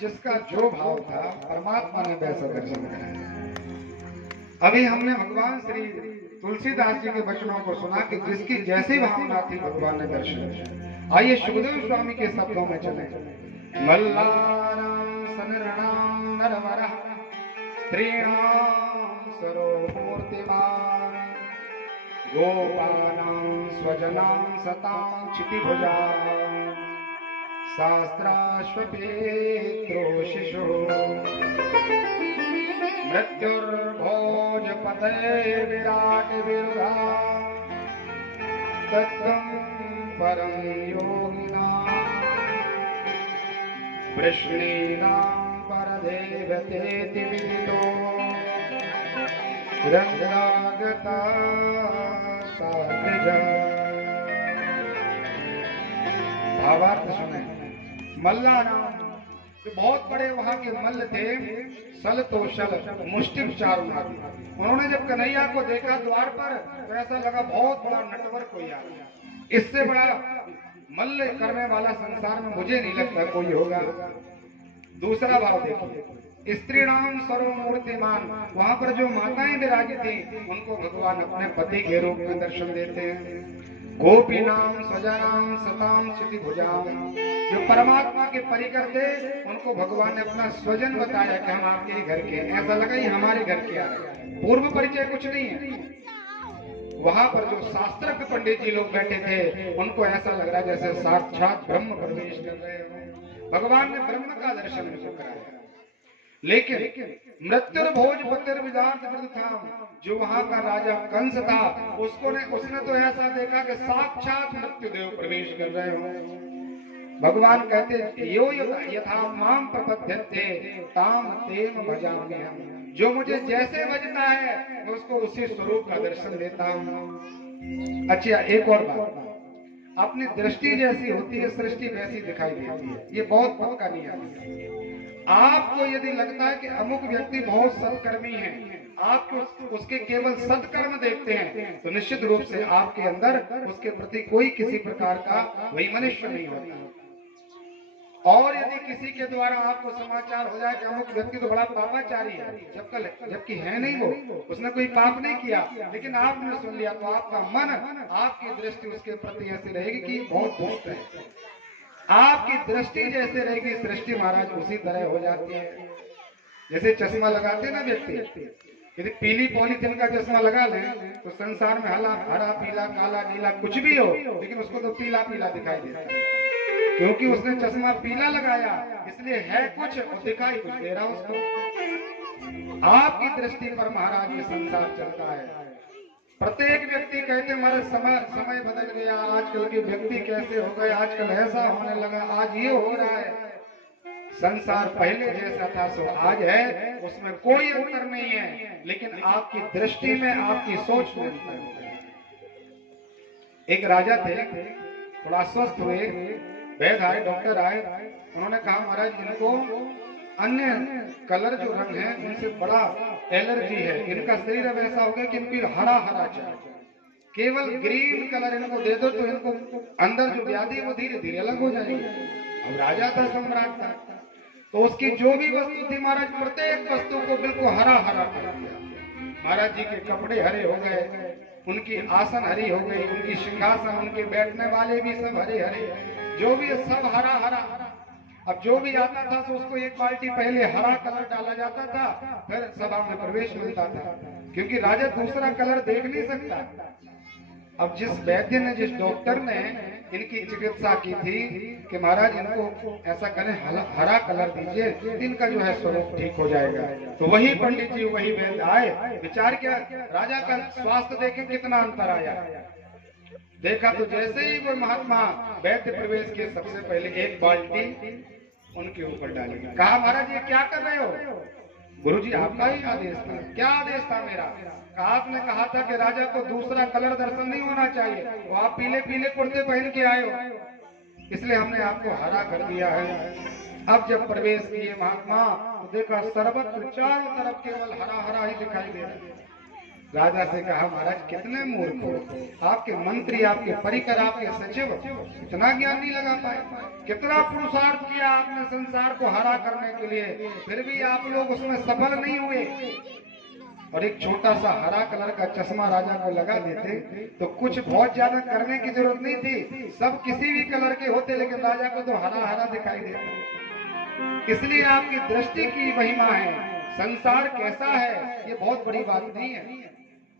जिसका जो भाव था परमात्मा ने वैसा दर्शन कराया। अभी हमने भगवान श्री तुलसीदास जी के वचनों को सुना कि जिसकी जैसी भावना थी भगवान ने दर्शन दिया। आइए सुखदेव स्वामी के शब्दों में चले। मल्लानां सनरणां नरवरः स्त्रीणां सरोमूर्तिमान् गोपानां स्वजनां सतां क्षितिभुजां शास्त्राश्वपेत्रो शिशो मृत्युर्भोजपते विराट विरुधा तत्त्वं परं योगिनां वृष्णीनां परदेवतेति विदितो रंगागता साग्रजा। भावार्थ सुने। मल्ला नाम जो बहुत बड़े वहां के मल्ल थे, सल तो शल मुष्टिक चारु नाम। उन्होंने जब कन्हैया को देखा द्वार पर तो ऐसा लगा बहुत बड़ा नटवर कोई आ गया। इससे बड़ा मल्ल करने वाला संसार में मुझे नहीं लगता कोई होगा। दूसरा भाव देखिए, स्त्री नाम सर्वमूर्तिमान। वहां पर जो माताएं विराजी थी उनको भगवान अपने पति के रूप में दर्शन देते हैं। गोपी नाम स्वजनाम सताम क्षितिभुजाम। जो परमात्मा के परिकर थे उनको भगवान ने अपना स्वजन बताया कि हम आपके घर के, ऐसा लगा ही हमारे घर के आ रहे। पूर्व परिचय कुछ नहीं है। वहां पर जो शास्त्रज्ञ पंडित जी लोग बैठे थे उनको ऐसा लग रहा जैसे साक्षात ब्रह्म प्रवेश कर रहे हो। भगवान ने ब्रह्म का दर्शन उनको कराया। लेकिन मृत्युर्भोज पतिर्विदार्थ था, जो वहां का राजा कंस था उसने तो ऐसा देखा कि साक्षात मृत्युदेव प्रवेश कर रहे हो। भगवान कहते यो यथा माम प्रपद्यते ताम तेम भजाम्यहम्। जो मुझे जैसे भजता है मैं उसको उसी स्वरूप का दर्शन देता हूँ। अच्छा, एक और बात, अपनी दृष्टि जैसी होती है सृष्टि वैसी दिखाई देती है। ये बहुत पक्का नियम है। आपको यदि लगता है कि अमुक व्यक्ति बहुत सत्कर्मी है, आप उसके केवल सत्कर्म देखते हैं तो निश्चित रूप से आपके अंदर उसके प्रति कोई किसी प्रकार का वैमनस्य नहीं होता। और यदि किसी के द्वारा आपको समाचार हो जाए कि अमुक व्यक्ति तो बड़ा पापाचारी है, जबकि है नहीं, वो उसने कोई पाप नहीं किया, लेकिन आपने सुन लिया तो आपका मन, आपकी दृष्टि उसके प्रति ऐसी रहेगी कि बहुत दुष्ट है। आपकी दृष्टि जैसे रहेगी सृष्टि महाराज उसी तरह हो जाती है। जैसे चश्मा लगाते ना व्यक्ति, यदि पीली पॉलीथिन का चश्मा लगा लें तो संसार में हरा पीला काला नीला कुछ भी हो, लेकिन उसको तो पीला पीला दिखाई देता है, क्योंकि उसने चश्मा पीला लगाया, इसलिए है कुछ और दिखाई कुछ दे रहा उसको। आपकी दृष्टि पर महाराज ये संसार चलता है। प्रत्येक व्यक्ति कहते हमारे समय बदल गया, आजकल के व्यक्ति कैसे हो गए, आजकल ऐसा होने लगा, आज ये हो रहा है। संसार पहले जैसा था सो आज है, उसमें कोई अंतर नहीं है, लेकिन आपकी दृष्टि में, आपकी सोच में अंतर हो गया। एक राजा थे, थोड़ा अस्वस्थ हुए, वैद्य आए, डॉक्टर आए, उन्होंने कहा महाराज इनको अन्य कलर जो रंग है उनसे बड़ा एलर्जी है, इनका शरीर अब ऐसा हो गया कि इनको हरा हरा चाहिए, केवल ग्रीन कलर इनको दे दो तो इनको अंदर जो व्याधि है वो धीरे धीरे अलग हो जाएगी। अब राजा था, सम्राट था, तो उसकी जो भी वस्तु थी महाराज प्रत्येक वस्तु को बिल्कुल हरा हरा कर दिया। महाराज जी के कपड़े हरे हो गए, उनकी आसन हरी हो गई, उनकी सिंहासन, उनके बैठने वाले भी सब हरे हरे, जो भी सब हरा हरा। अब जो भी आता था तो उसको एक बाल्टी पहले हरा कलर डाला जाता था, फिर सभा में प्रवेश मिलता था, क्योंकि राजा दूसरा कलर देख नहीं सकता। अब जिस वैद्य ने, जिस डॉक्टर ने इनकी चिकित्सा की थी कि महाराज इनको ऐसा करें, हरा कलर दीजिए, इनका जो है स्वरूप ठीक हो जाएगा, तो वही पंडित जी, वही वैद्य आए, विचार किया, राजा का स्वास्थ्य देखें कितना अंतर आया। देखा तो जैसे ही वो महात्मा वैद्य प्रवेश किए, सबसे पहले एक बाल्टी उनके ऊपर डाली। कहा महाराज ये क्या कर रहे हो? गुरुजी आपका ही आदेश था। क्या आदेश था मेरा? आपने कहा था कि राजा को दूसरा कलर दर्शन नहीं होना चाहिए, तो आप पीले पीले कुर्ते पहन के आए हो, इसलिए हमने आपको हरा कर दिया है। अब जब प्रवेश किए महात्मा, तो देखा सर्वत्र चारों तरफ केवल हरा हरा ही दिखाई दे रहा है। राजा से कहा महाराज कितने मूर्ख हो, आपके मंत्री, आपके परिकर, आपके सचिव इतना ज्ञान नहीं लगा पाए, कितना पुरुषार्थ किया आपने संसार को हरा करने के लिए, फिर भी आप लोग उसमें सफल नहीं हुए। और एक छोटा सा हरा कलर का चश्मा राजा को लगा देते तो कुछ बहुत ज्यादा करने की जरूरत नहीं थी, सब किसी भी कलर के होते, लेकिन राजा को तो हरा हरा दिखाई देता। इसलिए आपकी दृष्टि की महिमा है, संसार कैसा है ये बहुत बड़ी बात नहीं है।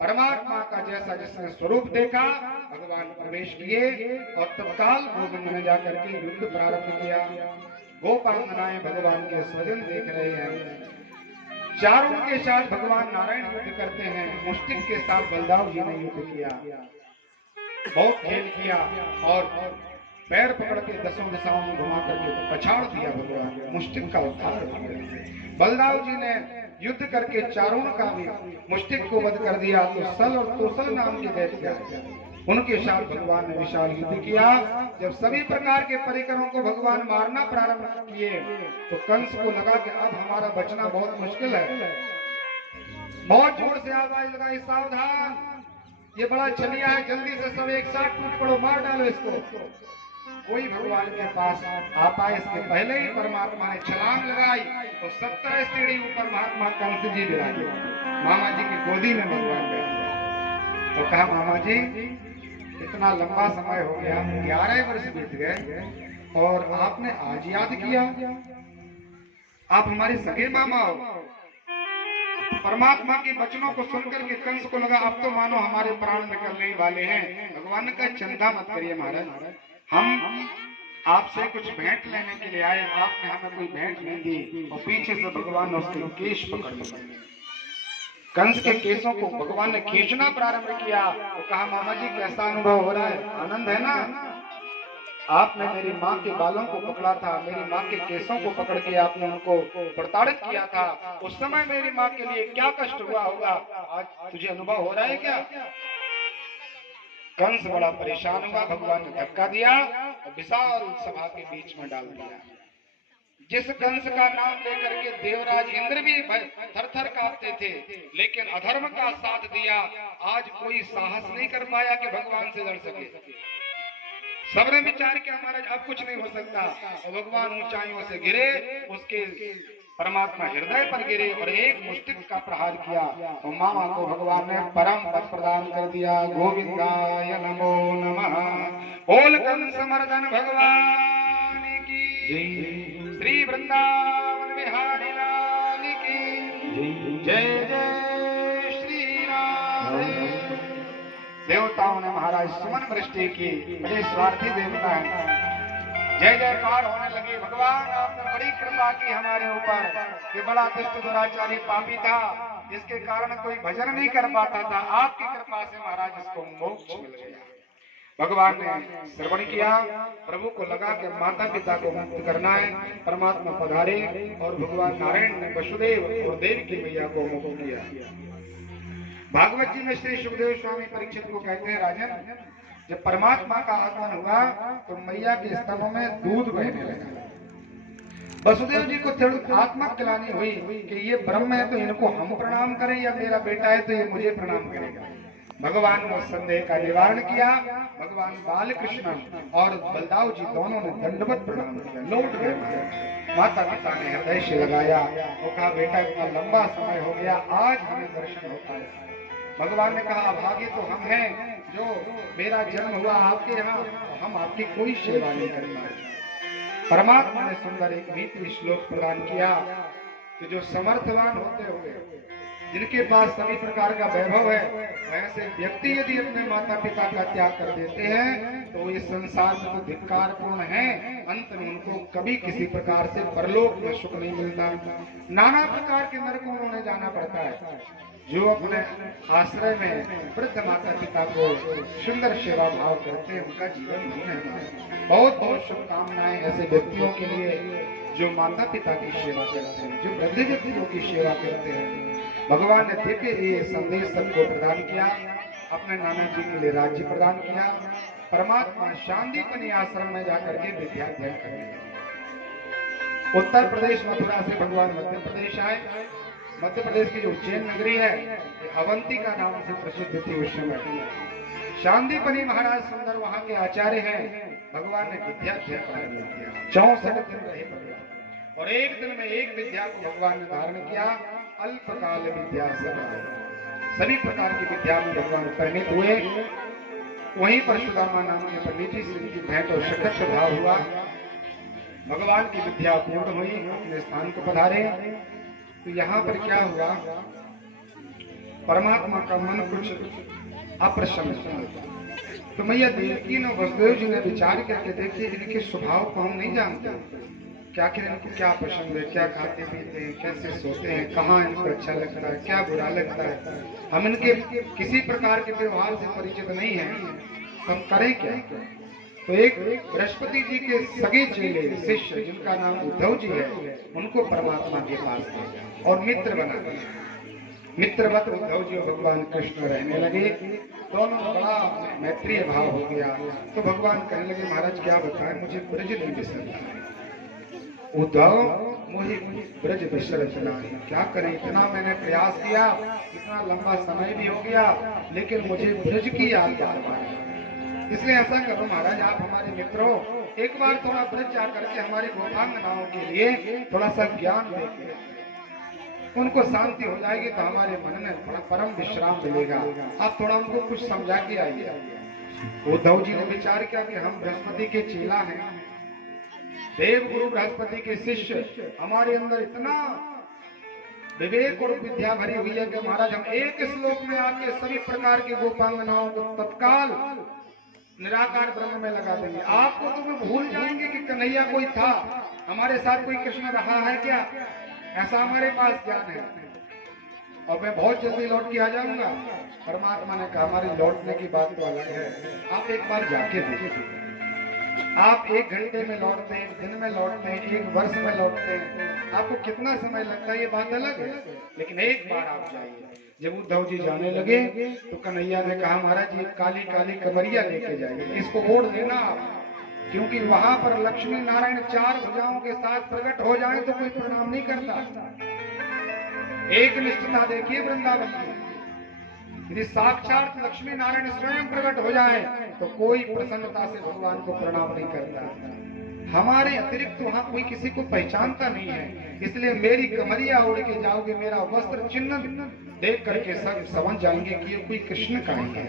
परमात्मा का जैसा जिसने स्वरूप देखा, भगवान प्रवेश किए और तत्काल गोविंद ने जाकर के युद्ध प्रारंभ किया। गोपांगनाएं भगवान के स्वजन देख रहे हैं। चारों के साथ भगवान नारायण युद्ध करते हैं, मुष्टिक के साथ बलदाव जी ने युद्ध किया, बहुत खेल किया और पैर पकड़ के दसों दिशाओं में घुमा करके पछाड़ दिया भगवान, मुष्टिक का उद्धार किया। बलदाव जी ने युद्ध करके चारों का भी मुष्टिक को वध कर दिया। तो सल और तोसल नाम के दैत्य उनके साथ भगवान ने विशाल युद्ध किया। जब सभी प्रकार के परिकरों को भगवान मारना प्रारंभ किए तो कंस को लगा कि अब हमारा बचना बहुत मुश्किल है। बहुत जोर से आवाज लगाई, सावधान, ये बड़ा छलिया है, जल्दी से सब एक साथ टूट पड़ो, मार डालो इसको। कोई भगवान के पास आ पाए इसके पहले ही परमात्मा ने छलांग लगाई तो 70 सीढ़ी ऊपर महात्मा कंस जी विराजे, मामा जी की गोदी में भगवान बैठे। तो कहा मामा जी इतना लंबा समय हो गया, 11 वर्ष बीत गए और आपने आज याद किया, आप हमारे सगे मामा हो। परमात्मा के वचनों को सुनकर के कंस को लगा अब तो मानो हमारे प्राण निकलने ही वाले हैं। भगवान ने कहा चिंता मत करिए महाराज, हम आपसे कुछ भेंट लेने के लिए आए, आपने हमें कोई भेंट नहीं दी। और पीछे से भगवान ने उसके केश पकड़ लिए, कंस के केसों को भगवान ने खींचना प्रारंभ किया। तो कहा मामा जी कैसा अनुभव हो रहा है, आनंद है ना? आपने मेरी माँ के बालों को पकड़ा था, मेरी माँ के केसों को पकड़ के आपने उनको प्रताड़ित किया था, उस समय मेरी माँ के लिए क्या कष्ट हुआ होगा, आज तुझे अनुभव हो रहा है क्या? कंस बड़ा परेशान हुआ, भगवान ने धक्का दिया और विशाल सभा के बीच में डाल दिया। जिस कंस का नाम लेकर के देवराज इंद्र भी थर थर कांपते थे, लेकिन अधर्म का साथ दिया, आज कोई साहस नहीं कर पाया कि भगवान से लड़ सके। सबने विचार किया महाराज अब कुछ नहीं हो सकता, और भगवान ऊंचाइयों से गिरे, उसके परमात्मा हृदय पर गिरे और एक मुष्टिक का प्रहार किया और मामा को भगवान ने परम पद प्रदान कर दिया। गोविंदाय नमो नमः। बोल कंस मर्दन भगवान की, श्री वृंदावन बिहारी लाल की जय। जय श्री राम। देवताओं ने महाराज सुमन वृष्टि की, बड़े स्वार्थी देवता है, जय जयकार होने लगे। भगवान आपने बड़ी कृपा की हमारे ऊपर, कि बड़ा दुष्ट दुराचारी पापी था, जिसके कारण कोई भजन नहीं कर पाता था, आपकी कृपा से महाराज इसको मोक्ष मिल गया। भगवान ने श्रवण किया, प्रभु को लगा कि माता पिता को मुक्त करना है, परमात्मा पधारे और भगवान नारायण ने वसुदेव और देव की मैया को मुक्त किया। भागवत जी में श्री सुखदेव स्वामी परीक्षित को कहते हैं, राजन जब परमात्मा का आगमन हुआ तो मैया के स्तनों में दूध बहने लगा। वसुदेव जी को थोड़ी आत्मक ग्लानि हुई कि ये ब्रह्म है तो इनको हम प्रणाम करें, या मेरा बेटा है तो ये मुझे प्रणाम करेगा। भगवान ने उस संदेह का निवारण किया। भगवान बाल कृष्ण और बलदाव जी दोनों ने दंडवत प्रणाम किया, लौट गए। माता पिता ने हृदय से लगाया और कहा बेटा इतना लंबा समय हो गया, आज हमें दर्शन होता है। भगवान ने कहा अभागे तो हम हैं जो मेरा जन्म हुआ आपके यहाँ, हम आपकी कोई सेवा नहीं कर पाए। परमात्मा ने सुंदर एक नीति श्लोक प्रदान किया कि जो समर्थवान होते हुए जिनके पास सभी प्रकार का वैभव है, वैसे व्यक्ति यदि अपने माता पिता का त्याग कर देते हैं तो इस संसार में तो धिक्कारपूर्ण है, अंत में उनको कभी किसी प्रकार से परलोक में सुख नहीं मिलता, नाना प्रकार के नरकों में उन्हें जाना पड़ता है। जो अपने आश्रय में वृद्ध माता पिता को सुंदर सेवा भाव करते हैं, उनका जीवन धन्य है। बहुत बहुत शुभकामनाएं ऐसे व्यक्तियों के लिए जो माता पिता की सेवा करते हैं, जो वृद्ध व्यक्तियों की सेवा करते हैं। भगवान ने दिव्य ये संदेश सबको प्रदान किया, अपने नाना जी के लिए राज्य प्रदान किया। परमात्मा शांतिपनी आश्रम में जाकर के विद्या अध्ययन करने। उत्तर प्रदेश मथुरा से भगवान मध्य प्रदेश आए। मध्य प्रदेश की जो उज्जैन नगरी है, अवंती का नाम से प्रसिद्ध थी उस समय। शांतिपनी महाराज सुंदर वहां के आचार्य हैं। भगवान ने विद्या अध्ययन किया, 64 दिन रहे भगवान, और एक दिन में एक विद्या को भगवान ने धारण किया। अल्पकाल विद्या सभी प्रकार की विद्या में भगवान परिणित हुए। वहीं पर सुदामा नाम के पंडित जी से उनकी भेंट और सख्त भाव हुआ। भगवान की विद्या पूर्ण हुई, अपने स्थान को पधारे। तो यहाँ पर क्या हुआ, परमात्मा का मन कुछ अप्रसन्न था। तो मैया देवकी ने वसुदेव जी ने विचार करके देखिए, इनके स्वभाव को हम नहीं जानते, क्या इनको क्या पसंद है, क्या खाते पीते हैं, कैसे सोते हैं, कहाँ इनको अच्छा लगता है, क्या बुरा लगता है, हम इनके किसी प्रकार के व्यवहार से परिचित नहीं है, हम करें क्या। तो एक बृहस्पति जी के सगे चेले शिष्य जिनका नाम उद्धव जी है, उनको परमात्मा के पास भेजा और मित्र बना दिया। मित्रवत उद्धव जी और भगवान कृष्ण रहने लगे। दोनों बड़ा मैत्रीय भाव हो गया। तो भगवान कहने लगे, महाराज क्या बताएं, मुझे ब्रज नहीं बिसरना है। उद्धव मुझे ब्रज बिसरना है, क्या करें, इतना मैंने प्रयास किया, इतना लंबा समय भी हो गया, लेकिन मुझे ब्रज की याद बार बार। इसलिए ऐसा करो महाराज, आप हमारे मित्र हो, एक बार थोड़ा ब्रज जाकर के हमारे गोपांगनाओं के लिए थोड़ा सा ज्ञान देंगे, उनको शांति हो जाएगी, तो हमारे मन में थोड़ा परम विश्राम मिलेगा। आप थोड़ा उनको कुछ समझा के आइए। उद्धव जी ने विचार किया कि हम बृहस्पति के चेला हैं, देव गुरु बृहस्पति के शिष्य, हमारे अंदर इतना विवेक और विद्या भरी हुई है कि महाराज हम एक श्लोक में आके सभी प्रकार के गोपांगनाओं को तत्काल निराकार ब्रह्म में लगा देंगे। आपको तो वे भूल जाएंगे कि कन्हैया कोई था, हमारे साथ कोई कृष्ण रहा है क्या, ऐसा हमारे पास ज्ञान है, और मैं बहुत जल्दी लौट के आ जाऊंगा। परमात्मा ने कहा, हमारे लौटने की बात तो अलग है, आप एक बार जाके देखिए। आप 1 घंटे में लौटते हैं, 1 दिन में लौटते हैं, 1 वर्ष में लौटते हैं, आपको कितना समय लगता है ये बात अलग है, लेकिन एक बार आप जाइए। जब उद्धव जी जाने लगे तो कन्हैया ने कहा, महाराज ये काली काली कमरिया लेके जाइए, इसको ओढ़ देना आप, क्योंकि वहां पर लक्ष्मी नारायण 4 भुजाओं के साथ प्रकट हो जाए तो कोई प्रणाम नहीं करता। एक निष्ठता देखिए वृंदावन की, यदि साक्षात लक्ष्मी नारायण स्वयं प्रकट हो जाए तो कोई प्रसन्नता से भगवान को प्रणाम नहीं करता। हमारे अतिरिक्त वहां कोई किसी को पहचानता नहीं है, इसलिए मेरी कमरिया ओढ़ के जाओगे, मेरा वस्त्र चिन्ह देख करके सब समझ जाएंगे कि ये कोई कृष्ण का ही है।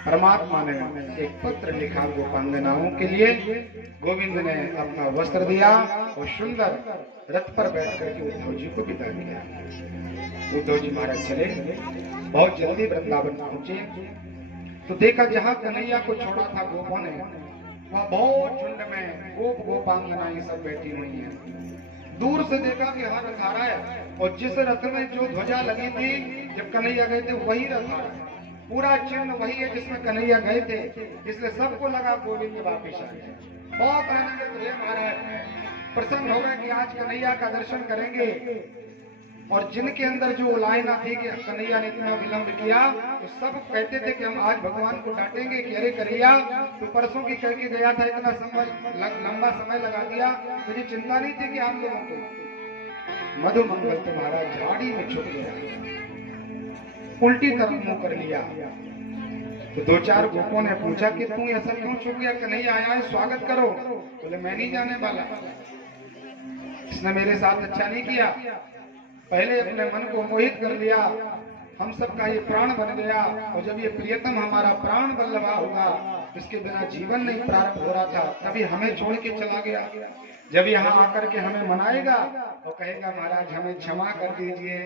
परमात्मा ने एक पत्र लिखा गोपांगनाओं के लिए, गोविंद ने अपना वस्त्र दिया और सुंदर रथ पर बैठ करके उद्धव जी को विदा किया। उद्धव जी महाराज चले, बहुत जल्दी वृंदावन पहुंचे तो देखा जहां कन्हैया को छोड़ा था गोपों ने, वहां बहुत झुंड में गोप गोपांगनाएं सब बैठी हुई हैं। दूर से देखा कि हर रथ आ रहा है, और जिस रथ में जो ध्वजा लगी थी जब कन्हैया गए थे वही रथ आ रहा है, पूरा चिन्ह वही है जिसमें कन्हैया गए थे, इसलिए सबको लगा गोविंद वापिस आए। बहुत आनंदित हुए महाराज, प्रसन्न हो गए कि आज कन्हैया का दर्शन करेंगे। और जिनके अंदर जो लाइना थी कि कन्हैया ने इतना विलंब किया, तो सब कहते थे कि हम आज भगवान को डांटेंगे कि अरे कन्हैया तो परसों की करके गया था, इतना लंबा समय लगा दिया, मुझे चिंता नहीं थी कि आप लोगों को। मधु मंगल तुम्हारा झाड़ी में छुप गया, उल्टी तरफ मुंह कर लिया। तो 2-4 गोपों ने पूछा कि तू ऐसा क्यों छुप गया, कन्हैया आया है, स्वागत करो। बोले मैं नहीं जाने वाला, इसने मेरे साथ अच्छा नहीं किया, पहले अपने मन को मोहित कर लिया, हम सबका ये प्राण बन गया, और जब ये प्रियतम हमारा प्राण बल्लभा होगा, इसके बिना जीवन नहीं प्रारंभ हो रहा था, तभी हमें छोड़ के चला गया। जब यहाँ आकर के हमें मनाएगा और कहेगा महाराज हमें क्षमा कर दीजिए,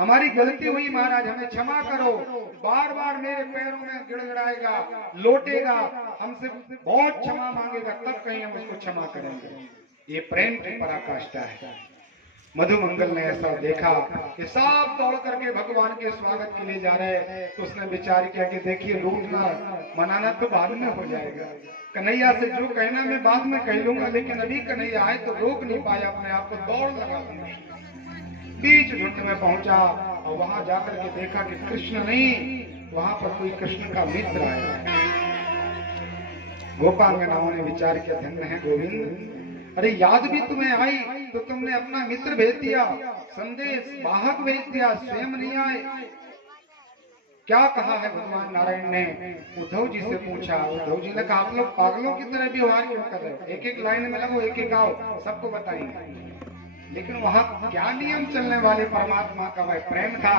हमारी गलती हुई महाराज हमें क्षमा करो, बार बार मेरे पैरों में गिड़गिड़ाएगा, लोटेगा, हमसे बहुत क्षमा मांगेगा, तब कहीं हम उसको क्षमा करेंगे। ये प्रेम की पराकाष्ठा है। मधुमंगल ने ऐसा देखा कि सब दौड़ करके भगवान के स्वागत के लिए जा रहे, तो उसने विचार किया कि देखिए लूटना मनाना तो बाद में हो जाएगा, कन्हैया से जो कहना मैं बाद में कह लूंगा, लेकिन अभी कन्हैया आए तो रोक नहीं पाया अपने आप को, दौड़ लगा बीच झुंड में पहुंचा, और वहां जाकर के देखा कि कृष्ण नहीं, वहां पर कोई कृष्ण का मित्र आया। गोपांगनाओं ने विचार किया धन्य है गोविंद, अरे याद भी तुम्हें आई तो तुमने अपना मित्र भेज दिया, संदेश वाहक भेज दिया, स्वयं नहीं आए। क्या कहा है भगवान नारायण ने? उद्धव जी से पूछा। उद्धव जी ने कहा आप लोग पागलों की तरह व्यवहार क्यों कर रहे हो, एक एक लाइन में लगो, एक एक आओ, सबको बताएंगे। लेकिन वहां क्या नियम चलने वाले परमात्मा का वह प्रेम था